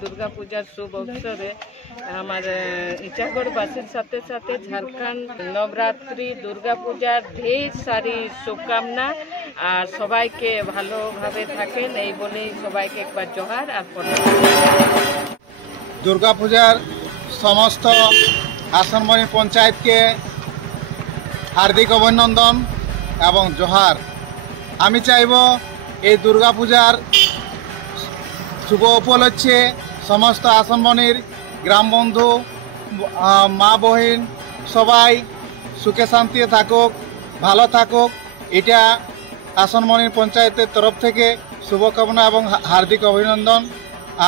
দুর্গা পূজার শুভ অবসরে আমার ইচাগড়বাসীর সাথে সাথে ঝাড়খণ্ড নবরাত্রি দুর্গা পূজার ঢের সারি শুভকামনা। আর সবাইকে ভালোভাবে থাকেন এই বলেই সবাইকে একবার জোহার আর প্রণাম। দুর্গা পূজার সমস্ত আসনমণি পঞ্চায়েতকে হার্দিক অভিনন্দন এবং জোহার। আমি চাইব এই দুর্গা পূজার শুভ উপলক্ষে সমস্ত আসনমণির গ্রাম বন্ধু মা বহিন সবাই সুখে শান্তিতে থাকুক, ভালো থাকুক, এটা আসনমণির পঞ্চায়েতের তরফ থেকে শুভকামনা এবং হার্দিক অভিনন্দন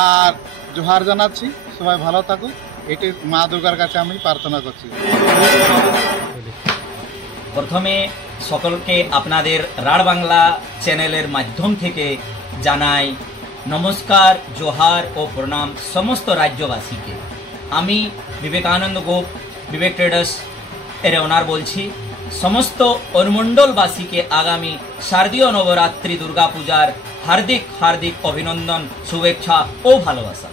আর জোহার জানাচ্ছি। সবাই ভালো থাকুক, এটি মা দুর্গার কাছে আমি প্রার্থনা করছি। প্রথমে সকলকে আপনাদের রাঢ় বাংলা চ্যানেলের মাধ্যম থেকে জানাই নমস্কার, জোহার ও প্রণাম সমস্ত রাজ্যবাসীকে। আমি বিবেকানন্দ গোপ, বিবেক ট্রেডার্স এর ওনার বলছি। সমস্ত অনুমণ্ডলবাসীকে আগামী শারদীয় নবরাত্রি দুর্গাপূজার হার্দিক হার্দিক অভিনন্দন, শুভেচ্ছা ও ভালোবাসা।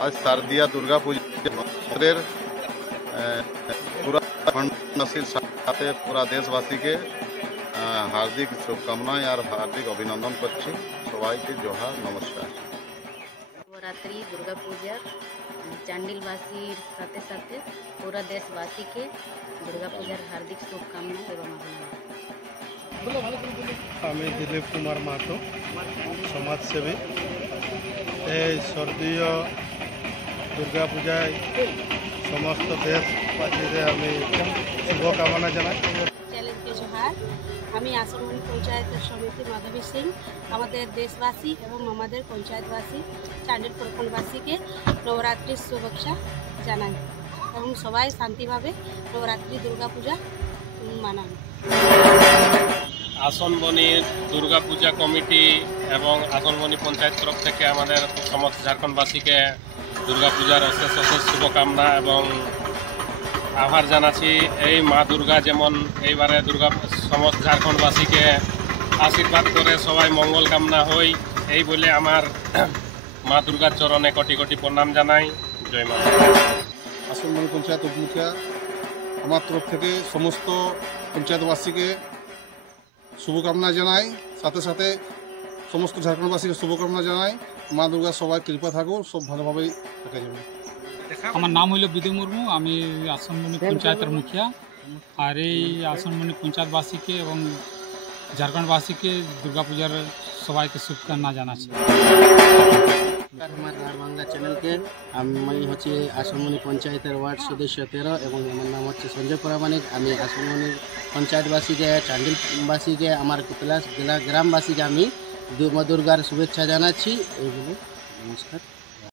आज शारदीय दुर्गा पूजा पूरा साथे पूरा देशवासी के हार्दिक शुभकामनाएं और हार्दिक अभिनंदन करছি সবাইকে জোহার, নমস্কার। नवरात्रि दुर्गा पूजा चांडिलवासीर साथे साथे पूरा देशवासी के दुर्गा पूजार हार्दिक शुभकामना एवं अभिनंदन। আমি দিলীপ কুমার মাহাতো, সমাজসেবী। এই শারদীয় দুর্গা পূজায় সমস্ত দেশবাসীদের আমি শুভকামনা জানাই। চ্যালেঞ্জকে জোহার। আমি আসনমণি পঞ্চায়েতের সমিতি মাধবী সিং আমাদের দেশবাসী এবং আমাদের পঞ্চায়েতবাসী চান্ডিল প্রখণ্ডবাসীকে নবরাত্রির শুভেচ্ছা জানাই এবং সবাই শান্তিভাবে নবরাত্রি দুর্গা পূজা মানান। আসনমণির দুর্গা পূজা কমিটি এবং আসনমণি পঞ্চায়েত তরফ থেকে আমাদের সমস্ত ঝাড়খণ্ডবাসীকে দুর্গা পূজার অশেষ অশেষ শুভকামনা এবং আভার জানাচ্ছি। এই মা দুর্গা যেমন এইবারে সমস্ত ঝাড়খণ্ডবাসীকে আশীর্বাদ করে সবাই মঙ্গল কামনা হই, এই বলে আমার মা দুর্গার চরণে কোটি কোটি প্রণাম জানাই। জয় মা। আসনমণি পঞ্চায়েত উপমুখিয়া আমার তরফ থেকে সমস্ত পঞ্চায়েতবাসীকে শুভকামনা জানাই, সাথে সাথে সমস্ত ঝাড়খণ্ডবাসীকে শুভকামনা জানাই। মা দুর্গা সবাই কৃপা থাকুক, সব ভালোভাবেই থাকা যাবে। আমার নাম হইল বিদু মুর্মু, আমি আসনমণি পঞ্চায়েতের মুখিয়া। আর এই আসনমণি পঞ্চায়েতবাসীকে এবং ঝাড়খণ্ডবাসীকে দুর্গাপূজার সবাইকে শুভকামনা জানাচ্ছি। আমার রাঢ় বাংলা চ্যানেলকে আমি হচ্ছে আসনমণি পঞ্চায়েতের ওয়ার্ড সদস্য 13 এবং আমার নাম হচ্ছে সঞ্জয় প্রামাণিক। আমি আসনমণি পঞ্চায়েতবাসীকে, চান্ডিলবাসীকে, আমার গ্রামবাসীকে আমি মা দুর্গার শুভেচ্ছা জানাচ্ছি। এই বলে নমস্কার।